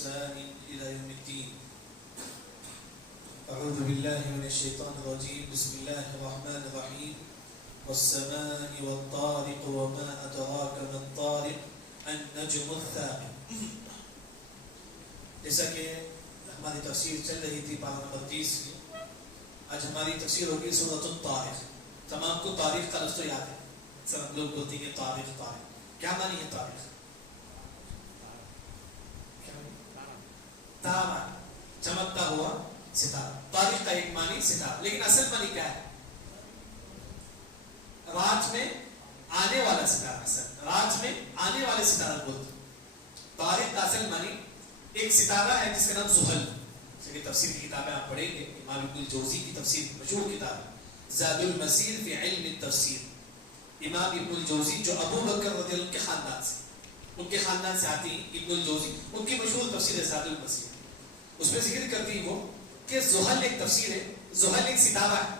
بإحسان إلى يوم الدين. أعوذ بالله من الشيطان الرجيم. بسم الله الرحمن الرحيم. والسماء والطارق وما أدراك ما الطارق النجم الثاقب. جیسا کہ ہماری تفسیر چل رہی تھی پارہ نمبر 30 کی، آج ہماری تفسیر ہوگی سورۃ الطارق. تمام کو تاریخ کا لفظ تو یاد ہے، سب لوگ بولتے ہیں تاریخ. تاریخ کیا معنی ہے؟ تاریخ تارا، چمکتا ہوا ستارہ. تاریخ کا ایک معنی ستارہ، لیکن اصل معنی کیا ہے؟ رات میں آنے والا ستارہ. اصل رات میں آنے والے ستارہ بولتے. تاریخ کا اصل معنی ایک ستارہ ہے جس کا نام زحل. جیسے تفسیر کی کتابیں آپ پڑھیں گے، امام ابن الجوزی کی تفسیر مشہور کتاب ہے زاد المسیر فی علم التفسیر. امام ابن الجوزی جو ابو بکر رضی اللہ عنہ کے خاندان سے، ان کے خاندان سے آتی ہیں ابن الجوزی، ان کی مشہور تفسیر ہے زاد المسیر. اس میں ذکر کرتی ہے وہ کہ زحل ایک تفسیر ہے. زحل ایک ستارہ ہے.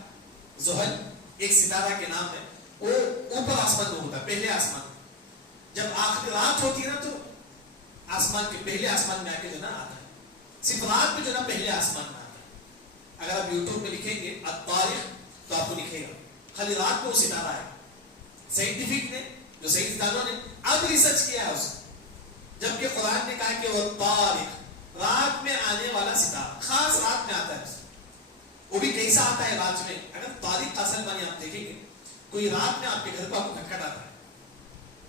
زحل ایک ستارہ کے نام ہے. وہ اوپر آسمان میں ہوتا ہے، پہلے آسمان میں. جب آخر رات ہوتی ہے نا تو آسمان کے پہلے آسمان میں آ کے جو نا آتا ہے. صرف رات میں جو نا پہلے آسمان میں آتا ہے. اگر آپ یوٹیوب میں لکھیں گے الطارق تو آپ کو لکھے گا خالی رات کو وہ ستارہ ہے. سائنٹیفک نے، جو سائنسدانوں نے اب ریسرچ کیا ہے اس کو، جبکہ قرآن نے کہا کہ وہ طارق، رات میں آنے والا ستارہ، خاص رات میں آتا ہے. وہ بھی کیسا آتا ہے رات میں؟ اگر طارق کا اصل معنی آپ دیکھیں گے، کوئی رات میں آپ کے گھر کو آپ کو کھٹکھٹ آتا ہے،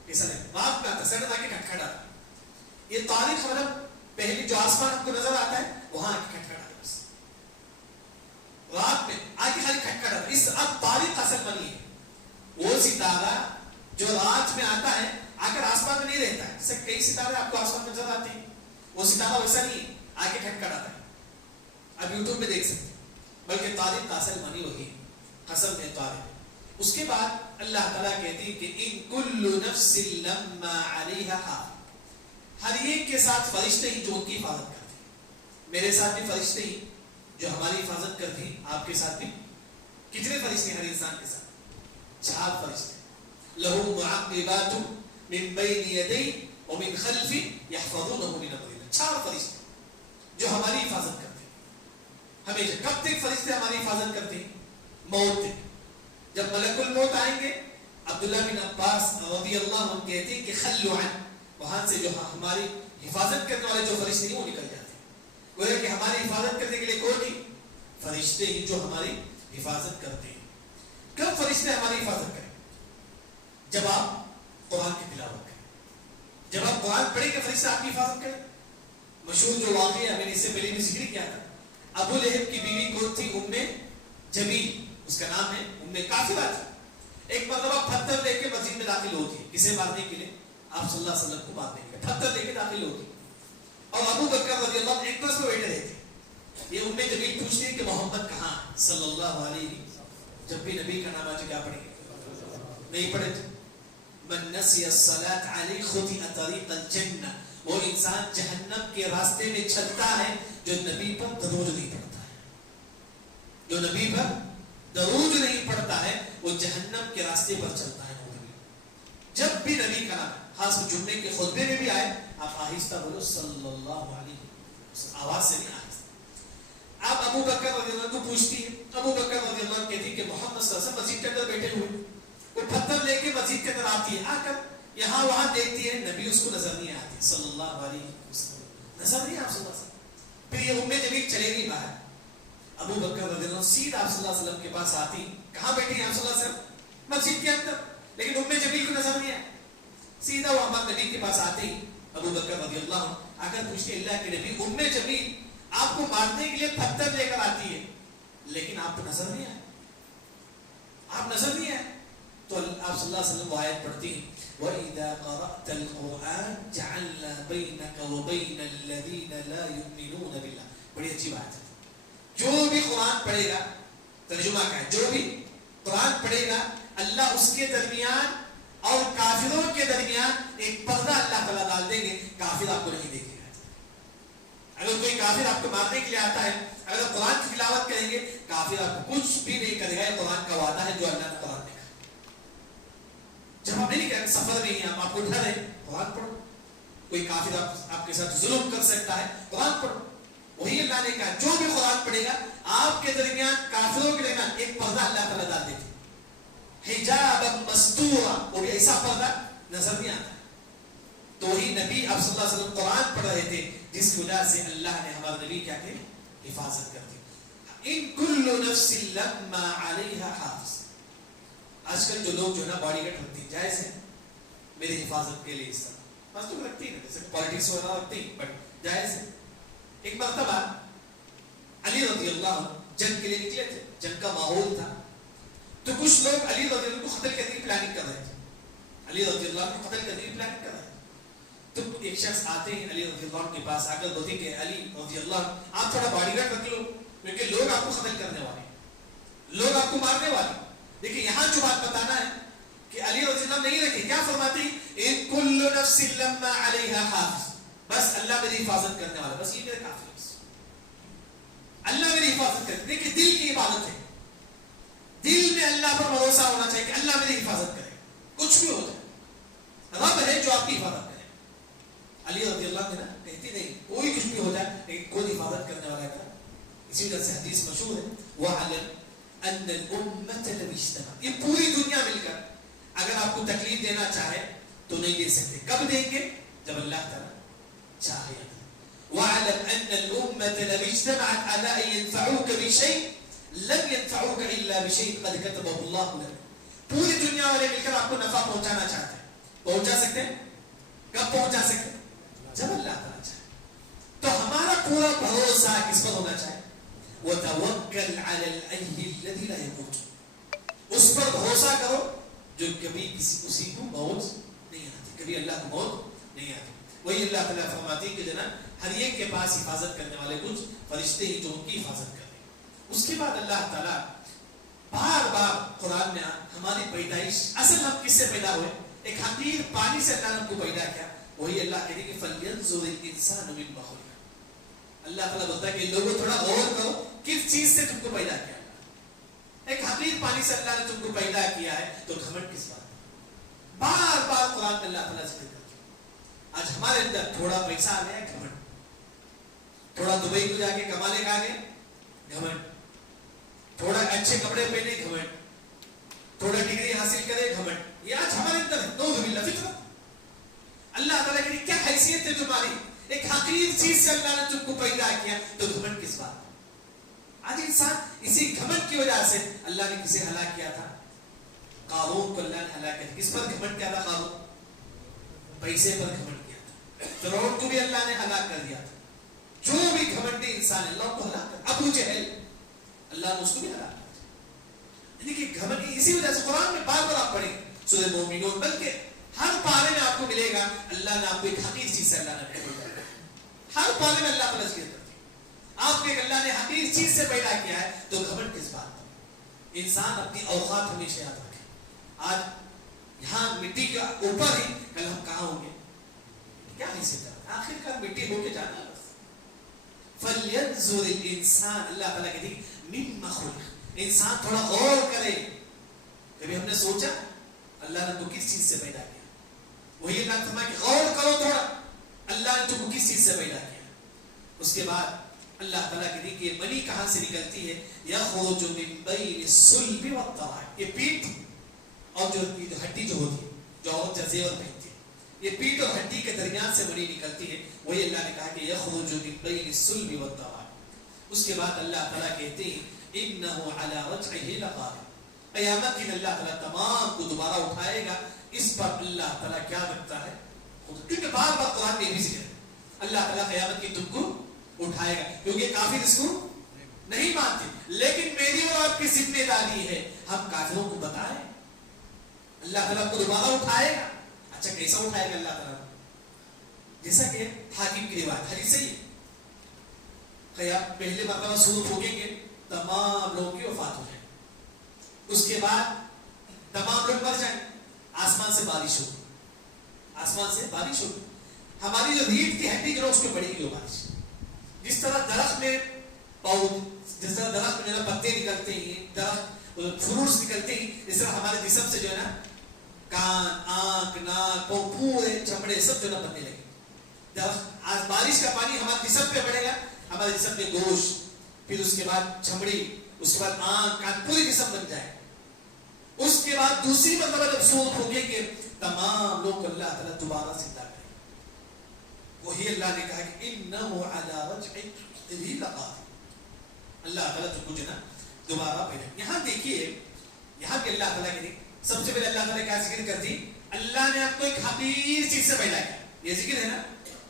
کیسا نہیں؟ رات میں آتا ہے، سڑک آ کے کھٹکھٹ آتا ہے. یہ تاریخ مطلب پہلی جو آسمان آپ کو نظر آتا ہے وہاں آ کے کھٹکھٹ آتا ہے. بس رات میں آ کے خالی کھٹکھٹ آتا ہے. اس اب تاریخ کا اصل معنی ہے وہ ستارہ جو رات میں آتا ہے، آ کر آسمان میں نہیں رہتا ہے. جیسے کئی ستارے آپ کو آسمان میں نظر آتے ہیں، وہ ستارہ ویسا نہیں ہے آ کے کھٹکھٹ آتا ہے. اب یوٹیوب میں دیکھ سکتے ہیں. بلکہ تاریخ کا اصل معنی وہی قسم ہے تاریخ. اس کے بعد اللہ تعالیٰ کہتی ہے کہ ان کل نفس لما علیہا حافظ. ہر ایک کے ساتھ فرشتے ہی جو ان کی حفاظت کرتے ہیں. میرے ساتھ بھی فرشتے ہی جو ہماری حفاظت کرتے ہیں. آپ کے ساتھ بھی کتنے فرشتے ہیں؟ ہر انسان کے ساتھ 4 فرشتے. لہ معقبات من بین یدیہ ومن خلفہ یحفظونہ من امر اللہ. 4 فرشتے جو ہماری حفاظت کرتے ہیں ہمیشہ. کب تک فرشتے ہماری حفاظت کرتے ہیں؟ موت تک. جب ملک الموت آئیں گے، عبداللہ بن عباس رضی اللہ عنہ کہتے ہیں کہ خلوا عن، وہاں سے جو ہماری حفاظت کرنے والے جو فرشتے ہیں وہ نکل جاتے ہیں. گویا کہ ہماری حفاظت کرنے کے لیے کون نہیں؟ فرشتے ہی جو ہماری حفاظت کرتے ہیں. کب فرشتے ہماری حفاظت کریں؟ جب آپ قرآن کی تلاوت کریں. جب آپ قرآن پڑھیں گے فرشتے آپ کی حفاظت کریں. مشہور جو واقعہ میں نے اس سے پہلے بھی ذکر کیا تھا، ابو لہب کی بیوی کون تھی؟ ام جمیل، اس کا نام ہے ام کافرہ تھی. ایک مرتبہ پتھر لے کے مسجد میں داخل ہوتی ہے، کسے مارنے کے لیے؟ آپ صلی اللہ علیہ وسلم کو مارنے کے لیے پتھر لے کے داخل ہوتی. اور ابو بکر رضی اللہ عنہ ایک طرف سے بیٹھے رہتے. یہ ام جمیل پوچھتی ہے کہ محمد کہاں صلی اللہ علیہ وسلم. جب بھی نبی کا نام آجے کیا پڑھیں گے؟ نہیں پڑھے تو من نسی الصلاۃ علیہ خطئ طریق الجنہ. وہ انسان جہنم کے راستے میں چلتا ہے جو نبی پر درود نہیں پڑتا ہے. جو نبی پر درود نہیں پڑتا ہے وہ جہنم کے راستے پر چلتا ہے. جب بھی نبی کا نام، خاص جمعے کے خطبے میں بھی آئے، آپ آہستہ بولو صلی اللہ علیہ وسلم، آواز سے نہیں، آہستہ. آپ ابو بکر رضی اللہ عنہ کو پوچھتی ہے. ابو بکر رضی اللہ عنہ کہتی ہے کہ محمد صلی اللہ علیہ وسلم مسجد کے اندر بیٹھے ہوئے، وہ پتھر لے کے مسجد کے اندر آتی ہے. آ کر یہاں وہاں دیکھتی ہے، نبی اس کو نظر نہیں آتی صلی اللہ علیہ وسلم. نظر نہیں آپ صلی اللہ علیہ وسلم. پھر یہ ام جمیل چلے گی باہر. ابو بکر رضی اللہ عنہ سیدھا آپ صلی اللہ علیہ وسلم کے پاس آتی. کہاں بیٹھی ہیں آپ صلی اللہ علیہ وسلم؟ مسجد کے اندر. لیکن ام جمیل کو نظر نہیں آئی. سیدھا وہ ہمارے نبی کے پاس آتے ہی ابو بکر رضی اللہ عنہ آ کر پوچھتے اللہ کے نبی ام جمیل آپ کو مارنے کے لیے پتھر لے کر آتی ہے لیکن آپ کو نظر نہیں آئے، آپ نظر نہیں آئے. تو آپ صلی اللہ علیہ وسلم وہ آیت پڑھتی ہیں وَإِذَا قَرَأْتَ الْقُرْآنَ جَعَلْنَا بَيْنَكَ وَبَيْنَ الَّذِينَ لَا يُؤْمِنُونَ بِاللَّهِ. بڑی اچھی بات ہے. جو بھی قرآن پڑھے گا، ترجمہ کیا ہے؟ جو بھی قرآن پڑھے گا اللہ اس کے درمیان اور کافروں کے درمیان ایک پردہ اللہ تعالیٰ ڈال دیں گے. کافر آپ کو نہیں دیکھے گا. اگر کوئی کافر آپ کو مارنے کے لیے آتا ہے، اگر قرآن کی تلاوت کریں گے، کافر آپ کو کچھ بھی نہیں کرے گا. یہ قرآن کا وعدہ ہے جو اللہ نے قرآن میں کہا. جب ہم نہیں کہیں سفر میں ہی ہم آپ کو ڈر ہے، قرآن پڑھو. کوئی کافر آپ کے ساتھ ظلم کر سکتا ہے، قرآن پڑھو. وہی اللہ نے کہا جو بھی قرآن پڑھے گا آپ کے درمیان کافروں کے درمیان ایک پردہ اللہ تعالیٰ ڈال دیتے حجابا مستورا، وہ بھی ایسا پردہ نظر نہیں آتا. تو وہی نبی اب صلی اللہ علیہ وسلم قرآن پڑھ رہے تھے جس کی وجہ سے اللہ نے ہمارے نبی کیا کہ حفاظت کر دی. ان کل نفس لما علیہا حافظ. آج کل جو لوگ جو ہے نا باڈی گارڈ رکھتے ہیں، جائز ہے میری حفاظت کے لیے، اس طرح بس تو رکھتی ہیں جیسے پالیٹکس وغیرہ رکھتے ہیں، بٹ جائز ہے. ایک مرتبہ علی رضی اللہ عنہ جنگ کے لیے نکلے تھے، جنگ کا ماحول تھا، تو کچھ لوگ علی رضی اللہ عنہ کو قتل کرنے کی پلاننگ کر رہے تھے. علی رضی اللہ عنہ کو قتل کرنے کی پلاننگ کر رہے تھے. تو ایک شخص آتے ہیں علی رضی اللہ عنہ کے پاس، آ کر بولتے کہ علی رضی اللہ عنہ آپ تھوڑا باڈی گارڈ رکھ لو، کیونکہ لوگ آپ کو قتل کرنے والے ہیں، لوگ آپ کو مارنے والے. لیکن یہاں جو بات بتانا ہے کہ علی رضی اللہ عنہ نہیں رکھے، کیا فرماتے ہیں ان کل نفس لما علیہا حافظ، بس اللہ میری حفاظت کرنے والا، بس یہ میرے کافی ہے، اللہ میری حفاظت کرے. دیکھیں دل کی عبادت ہے، دل میں اللہ پر بھروسہ ہونا چاہیے کہ اللہ میری حفاظت کرے، کچھ بھی ہو جائے رب ہے جو آپ کی حفاظت کرے. علی رضی اللہ عنہ کہتی نہیں کوئی کچھ بھی ہو جائے لیکن کوئی حفاظت کرنے والا ہے. اسی وجہ سے حدیث مشہور ہے وَعَلَمْ أَنَّ الْأُمَّةَ لَوْ اجْتَمَعَتْ، یہ پوری دنیا مل کر اگر آپ کو تکلیف دینا چاہے تو نہیں دے سکتے. کب دیں گے؟ جب اللہ تعالیٰ چاہے. وَعَلَمْ أَنَّ الْأُمَّةَ لَوْ اجْتَمَعَتْ عَلَىٰ أَن يَنفَعُوكَ بِشَيْءٍ لَمْ يَنفَعُوكَ إِلَّا بِشَيْءٍ قَدْ كَتَبَهُ اللَّهُ لَكَ. پوری دنیا والے مل کر آپ کو نفع پہنچانا چاہتے ہیں، پہنچا سکتے ہیں؟ کب پہنچا سکتے ہیں؟ جب اللہ تعالیٰ چاہے. تو ہمارا پورا بھروسہ کس پر ہونا چاہیے؟ وَتَوَكَّلْ عَلَى الْحَيِّ الَّذِي لَا يَمُوتُ، اس پر بھروسہ کرو جو کبھی کسی کو موت نہیں آتی، کبھی اللہ کو موت نہیں آتی. وہی اللہ تعالیٰ فرماتی کہ جناب ہر ایک کے پاس حفاظت کرنے والے کچھ فرشتے ہی جو ان کی حفاظت کر رہے ہیں. اس کے بعد اللہ تعالیٰ بار بار قرآن میں ہماری پیدائش، اصل ہم کس سے پیدا ہوئے؟ ایک حقیر پانی سے اللہ نے ہم کو پیدا کیا. وہی اللہ کہتے ہیں کہ فَلْيَنْظُرِ الْإِنسَانُ مِمَّا خُلِقَ. اللہ تعالیٰ بولتا ہے کہ لوگوں تھوڑا غور کرو کس چیز سے تم کو پیدا کیا. ایک حقیر پانی سے اللہ نے تم کو پیدا کیا ہے، تو گھمنڈ کس بات؟ بار بار قرآن میں اللہ تعالیٰ ذکر کرتا ہے. آج ہمارے اندر تھوڑا پیسہ آ گیا گھمنڈ، تھوڑا دبئی کو جا کے کمانے کا آ گیا گھمنڈ، تھوڑا اچھے کپڑے پہنے گھمنڈ، تھوڑا ڈگری حاصل کرے گھمنڈ. یہ آج ہمارے اندر ہے. نعوذ باللہ فطرت. اللہ تعالیٰ کی کیا حیثیت ہے تمہاری؟ ایک حقیر چیز سے اللہ نے تم کو پیدا کیا تو گھمنڈ کس بات؟ آج انسان اسی گھمنڈ کی وجہ سے اللہ نے کسے ہلاک کیا تھا؟ قارون کو اللہ نے ہلاک کیا. کس پر گھمنڈ کیا تھا؟ قارون پیسے پر گھمنڈ کیا تھا. فرعون کو بھی اللہ نے ہلاک کر دیا تھا. جو بھی گھمنڈی انسان ہے اللہ کو ہلاک کر. ابو جہل اللہ نے اس کو بھی ہلاک کیا. یعنی کہ گھمنڈ اسی وجہ سے قرآن میں بار بار آپ پڑھیں سورہ مومنون، بلکہ ہر پارے میں آپ کو ملے گا اللہ نے آپ کو ایک حقیر چیز سے اللہ نے پیدا کیا. ہر پارے میں اللہ تعالیٰ ذکر کرتے ہیں آپ کو ایک اللہ نے حقیر چیز سے پیدا کیا ہے تو گھمنڈ کس بات؟ انسان اپنی اوقات ہمیشہ یاد رکھے. آج یہاں مٹی کے اوپر ہی کل ہم کہاں ہوں گے؟ کیا حیثیت ہے؟ آخر کار مٹی ہو کے جانا ہے بس. فَلْيَنْظُرِ الْإِنسَانُ، اللہ تعالیٰ کہتی مِمَّا خُلِقَ. انسان تھوڑا غور کرے. کبھی ہم نے سوچا اللہ نے تو کس چیز سے پیدا کیا؟ وہی اللہ فرمایا کہ غور کرو تھوڑا اللہ نے تم کو کس چیز سے پیدا کیا. اس کے بعد اللہ تعالیٰ کہتی کہ منی کہاں سے نکلتی ہے؟ یخرج من بین الصلب والترائب. یہ پیٹ اور جو ہڈی جو ہوتی ہے، جو عورت زیور پہنتی ہے، یہ پیٹ اور ہڈی کے درمیان سے منی نکلتی ہے. وہی اللہ نے کہا کہ یخرج من بین الصلب والترائب. اس کے بعد اللہ تعالیٰ کہتے ہیں انه علی رجعه لقادر. قیامت کی اللہ تعالیٰ تمام کو دوبارہ اٹھائے گا. اس پر اللہ تعالیٰ کیا رکھتا ہے؟ کیونکہ بار بار قرآن میں بھی ذکر ہے اللہ تعالیٰ قیامت کی تم کو اٹھائے گا. کیونکہ کافر اس کو نہیں مانتے، لیکن میری اور آپ کی ذمہ داری ہے ہم کافروں کو بتائیں اللہ تعالیٰ کو دوبارہ اٹھائے گا. اچھا کیسا اٹھائے گا اللہ تعالیٰ؟ جیسا کہ حاکم کی روایت حدیث صحیح ہے، پہلے مرتبہ سور پھونکیں گے تمام لوگوں کی وفات ہو جائے. اس کے بعد تمام لوگ مر جائیں. آسمان سے بارش ہو، آسمان سے بارش ہو. ہماری جو ریڑھ کی ہڈی جو اس پہ پڑے گی وہ بارش. جس طرح درخت میں جس طرح درخت میں پتے نکلتے ہیں، درخت فروٹس نکلتے ہیں، اس طرح ہمارے جسم سے جو ہے نا کان، آنکھ، ناک، پورے چمڑے سب جو ہے نا بننے لگے. جب بارش کا پانی ہمارے جسم پہ پڑے گا، ہمارے جسم پہ گوشت، پھر اس کے بعد چمڑی، اس کے بعد آنکھ کان پوری جسم بن جائے. اس کے بعد دوسری مرتبہ جب سور پھونکیں گے تمام لوگ اللہ تعالیٰ دوبارہ زندہ کریں. وہی اللہ نے کہا کہ انہ علی رجعہ لقادر، اللہ تعالیٰ تم کو جو نا دوبارہ پیدا. یہاں دیکھیے، یہاں پہ اللہ تعالیٰ کے سب سے پہلے اللہ تعالیٰ کیا ذکر کرتی؟ اللہ نے آپ کو ایک حقیر چیز سے پیدا کیا، یہ ذکر ہے نا.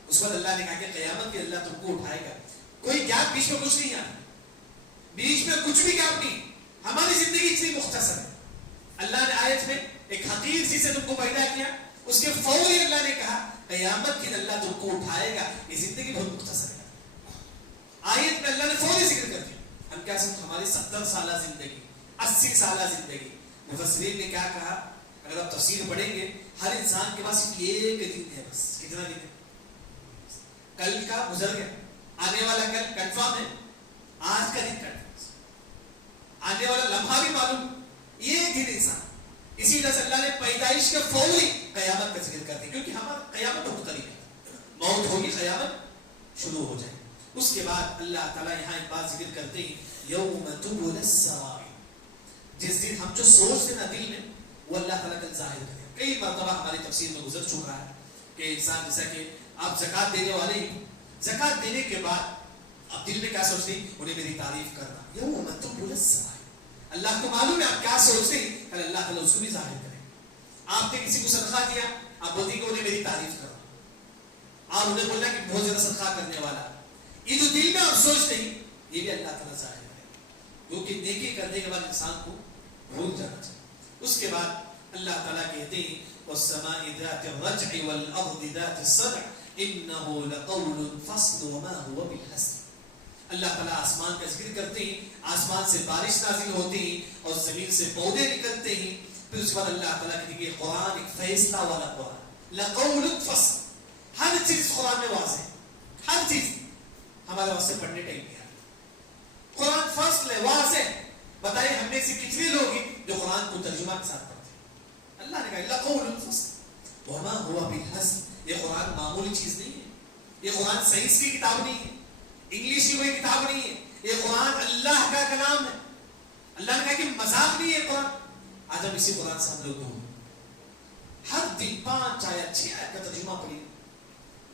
اس کے بعد اللہ نے کہا کہ قیامت کے اللہ تم کو اٹھائے گا. کوئی گیپ بیچ میں کچھ نہیں آتا، بیچ میں کچھ بھی گیپ نہیں. ہماری زندگی اتنی مختصر ہے. اللہ نے آیت میں ایک حقیر چیز سے تم کو پیدا کیا، اس کے فوری اللہ نے کہا قیامت کے اللہ تم کو اٹھائے گا. یہ زندگی بہت مختصر ہے. آیت میں اللہ نے فوری ذکر کر دیا. ہم کیا سمجھ ہماری 70 سالہ زندگی، 80 سالہ زندگی. مفسرین نے کیا کہا؟ اگر آپ تفسیر پڑھیں گے، ہر انسان کے پاس ایک دن ہے بس. کتنا دن ہے؟ کل کا گزر گیا، آنے والا کل کنفرم ہے، آج کا دن کنفرم، آنے والا لمحہ بھی معلوم. یہ دن انسان، اسی وجہ سے اللہ نے پیدائش کے فوری قیامت کا ذکر کر دیا، کیونکہ ہمارا قیامت بہت قریب ہے. موت ہوگی، قیامت شروع ہو جائے. اس کے بعد اللہ تعالیٰ یہاں ایک بات ذکر کرتے ہیں، یوم تبلی السرائر. جس دن ہم جو سوچتے نا دل میں، وہ اللہ تعالیٰ کل ظاہر کرے. کئی مرتبہ ہماری تفسیر میں گزر چکا ہے کہ انسان جیسا کہ آپ زکات دینے والے ہیں، زکات دینے کے بعد آپ دل میں کیا سوچتے ہیں؟ انہیں میری تعریف کرنا. یوم تبلی السرائر، اللہ کو معلوم ہے آپ کیا سوچتے ہیں، کل اللہ تعالیٰ اس کو بھی ظاہر کرے. آپ نے کسی کو صدقہ دیا، آپ بولتے ہیں کہ انہیں میری تعریف کرو. آپ انہیں بولنا کہ بہت زیادہ صدقہ کرنے والا. یہ جو دل میں آپ سوچتے ہیں، یہ بھی اللہ تعالیٰ ظاہر کرے، کیونکہ نیکی کرنے کے بعد انسان کو بھول جانا چاہیے. اس کے بعد اللہ تعالیٰ کہتے ہیں والسماء ذات الرجع والارض ذات الصدع انه لقول فصل وما هو بالحزن. اللہ تعالیٰ آسمان کا ذکر کرتے ہیں، آسمان سے بارش نازل ہوتی ہے اور زمین سے پودے نکلتے ہیں. پھر اس کے بعد اللہ تعالیٰ کہتے ہیں کہ قرآن ایک فیصلہ والا قرآن، لقول فصل. ہر چیز قرآن میں واضح ہے، ہر چیز. ہمارے واسطے پڑھنے ٹائم نہیں آتا. قرآن فصل ہے، واضح. بتائیں ہم میں سے کتنے لوگ ہیں جو قرآن کو ترجمہ کے ساتھ پڑھتے ہیں؟ اللہ نے کہا لقول فصل وما هو بالحزن. یہ قرآن معمولی چیز نہیں ہے، یہ قرآن سائنس کی کتاب نہیں ہے، انگلش کی کوئی کتاب نہیں ہے. یہ قرآن اللہ کا کلام ہے. اللہ نے کہا کہ مذاق نہیں ہے قرآن. آج ہم اسی قرآن سے ہم لوگ ہوں ہر دن 5 آیت 6 آیت کا ترجمہ پڑھی.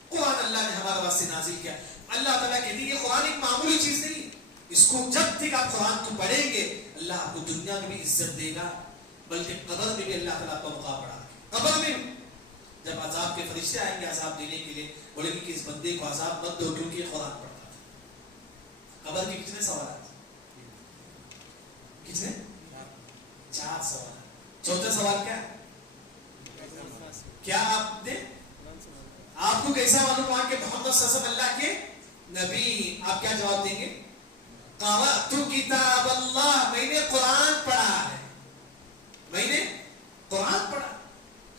قرآن اللہ نے ہمارے واسطے نازل کیا. اللہ تعالیٰ کہتی ہے یہ قرآن ایک معمولی چیز نہیں ہے. اس کو جب تک آپ قرآن کو پڑھیں گے اللہ آپ کو دنیا میں بھی عزت دے گا، بلکہ قبر میں بھی اللہ تعالیٰ آپ کا مقام بڑھا دے. قبر میں جب عذاب کے فرشتے آئیں گے عذاب دینے کے لیے، بولیں گے کہ اس بندے کو عذاب مت دو کیونکہ یہ قرآن پڑھتا تھا. قبر کے کتنے سوالات؟ کتنے؟ 4 سوال. چوتھا سوال کیا آپ نے، آپ کو کیسا معلوم ہوا کہ محمد صلی اللہ علیہ وسلم اللہ کے نبی؟ آپ کیا جواب دیں گے؟ قرأت کتاب اللہ، میں نے قرآن پڑھا ہے، میں نے قرآن پڑھا.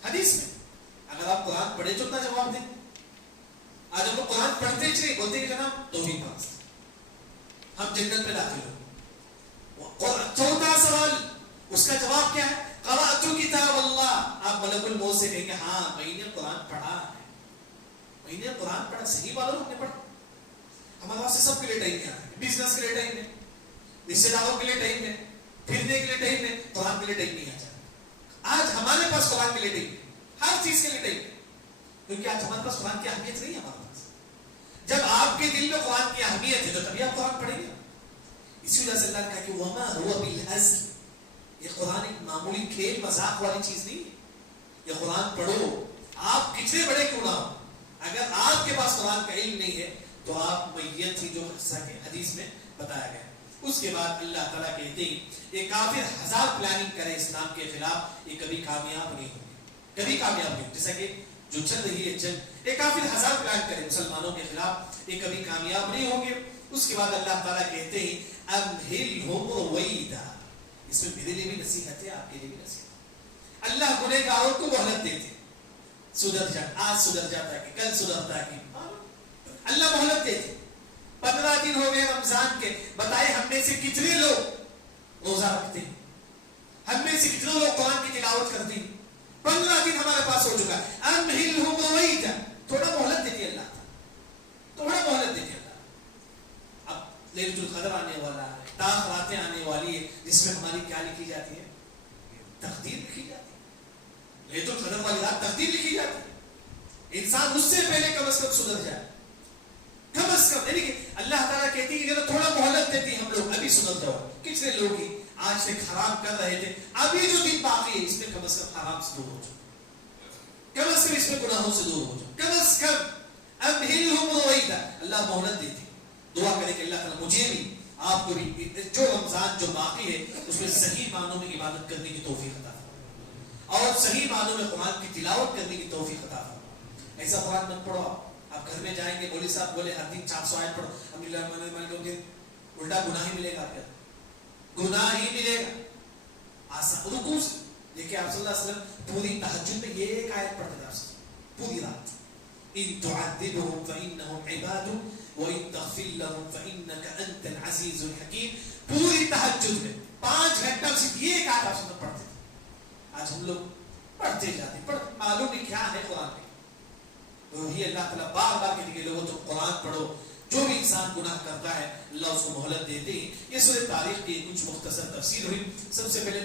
حدیث میں اگر آپ قرآن پڑھے تو اتنا جواب دیں. آج ہم لوگ قرآن پڑھتے چلے بولتے کہ جناب توحید پاس ہم جنت پہ داخل ہو. چوتھا سوال اس کا جواب کیا ہے؟ قرأت کتاب اللہ. آپ ملک الموت سے کہیں گے ہاں میں نے قرآن پڑھا ہے، میں نے قرآن پڑھا. صحیح بات ہے، ہم نے پڑھا. ہمارے پاس سب کے لیے ٹائم نہیں آتا، بزنس کے لیے ٹائم ہے، رشتے داروں کے لیے ٹائم ہے، پھرنے کے لیے ٹائم ہے، قرآن کے لیے ٹائم نہیں آتا. آج ہمارے پاس قرآن کے لیے ٹائم ہے، ہر چیز کے لیے ٹائم ہے، کیونکہ آج ہمارے پاس قرآن کی اہمیت نہیں ہے. ہمارے پاس جب آپ کے دل میں قرآن کی اہمیت ہے تو تبھی آپ قرآن پڑھیں گے. اسی وجہ سے اللہ نے کہا کہ وما هو بالحزن. یہ قرآن ایک معمولی کھیل مذاق والی چیز نہیں ہے. یہ قرآن پڑھو، آپ کتنے بڑے کیوں نہ ہو، اگر آپ کے پاس قرآن کا علم نہیں ہے تو آپ میت ہی، جو حدیث میں بتایا گیا. اس کے بعد اللہ تعالیٰ کہتے ہیں یہ کافر 1000 پلاننگ کرے اسلام کے خلاف، یہ کبھی کامیاب نہیں ہوگی، کبھی کامیاب نہیں. جیسا کہ جو چل رہی ہے جنگ، یہ کافر 1000 پلان کرے مسلمانوں کے خلاف، یہ کبھی کامیاب نہیں ہوں گے. اس کے بعد اللہ تعالیٰ کہتے ہیں امہلہم رویدا. اس میں میرے لیے بھی نصیحت ہے، آپ کے لیے بھی نصیحت. اللہ گنہگاروں کو مہلت دیتے، سدھر جا، آج سدھر جاتا ہے کہ کل سدھرتا ہے کہ اللہ مہلت دیتے. 15 دن ہو گئے رمضان کے، بتائے ہم میں سے کتنے لوگ روزہ رکھتے ہیں، ہم میں سے کتنے لوگ قرآن کی تلاوت کرتے ہیں. 15 دن ہمارے پاس ہو چکا ہے. امہلہم رویدا، تھوڑا مہلت دیتی اللہ تعالیٰ. لیت القدر والی رات تقدیر لکھی جاتی ہے، انسان اس سے پہلے کم از کم سدھر جائے، کم از کم. یعنی کہ اللہ تعالیٰ کہتی ہے کہ تھوڑا مہلت دیتی ہم لوگ، ابھی سدھر جاؤ. کتنے لوگ ہی آج سے حرام کر رہے تھے، ابھی جو دن باقی ہے اس میں کم از کم حرام سے دور ہو جاؤ، کم از کم اس میں گناہوں سے دور ہو جاؤ، کم از کم. امہلہم رویدا، اللہ مہلت دیتی. دعا کرے کہ اللہ تعالیٰ مجھے بھی آپ کو بھی جو رمضان جو باقی ہے اس میں صحیح معنوں میں عبادت کرنے کی توفیق عطا فرمائے اور صحیح معنوں میں قرآن کی تلاوت کرنے کی توفیق عطا فرمائے. ایسا قرآن مت پڑھو آپ گھر میں جائیں گے مولوی صاحب بولے ہر دن 400 آیت پڑھو، الٹا گناہ ہی ملے گا، کیا گناہ ہی ملے گا. آسان رکوع سے دیکھیں آپ صلی اللہ علیہ وسلم پوری تہجد میں یہ ایک آیت پڑھتے تھے پوری رات. ان تعذبهم فانهم عباد وان تغفر لهم فانك انت العزيز الحكيم. پوری تہجد میں 5 گھنٹہ صرف یہ ایک آیت آپ پڑھتے تھے. آج ہم لوگ پڑھتے جاتے معلوم نہیں کیا ہے قرآن میں. وہی اللہ تعالیٰ بار بار کہتے ہیں لوگوں تم قرآن پڑھو. جو بھی انسان گناہ کرتا ہے اللہ اس کو مہلت دیتے ہیں. یہ سورہ طارق کی کچھ مختصر تفسیر ہوئی. سب سے پہلے